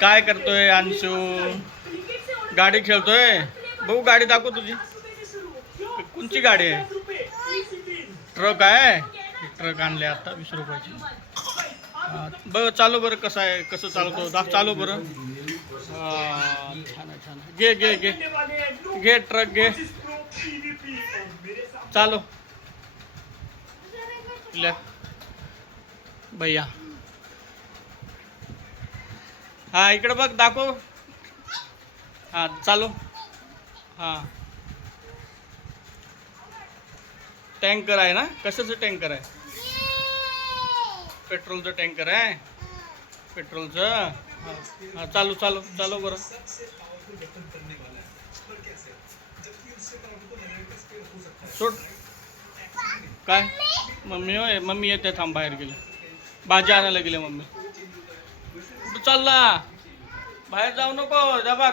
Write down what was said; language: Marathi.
काय करतोय अंशू? गाडी खेळतोय. भाऊ गाडी दाखव तुझी. कोणची गाडी आहे? ट्रक आहे. ट्रक आणले आता 20 रुपयाची. बघ चालू बरं कसं आहे, कसं चालवतो चालू बरं. छान छान. घे घे घे घे ट्रक घे चालू भैया. हा इकडे बघ दाखव. हा चालू. हा टँकर आहे ना? कशाचं टँकर आहे? पेट्रोलचं टँकर आहे. पेट्रोलचं. हा चालू चालू चालू बरं. सोड. काय मम्मी होय? मम्मी येते थांब, बाहेर गेले. भाजी आणायला गेले मम्मी. कुठं चालला? बाहेर जाऊ नको. जा बघ.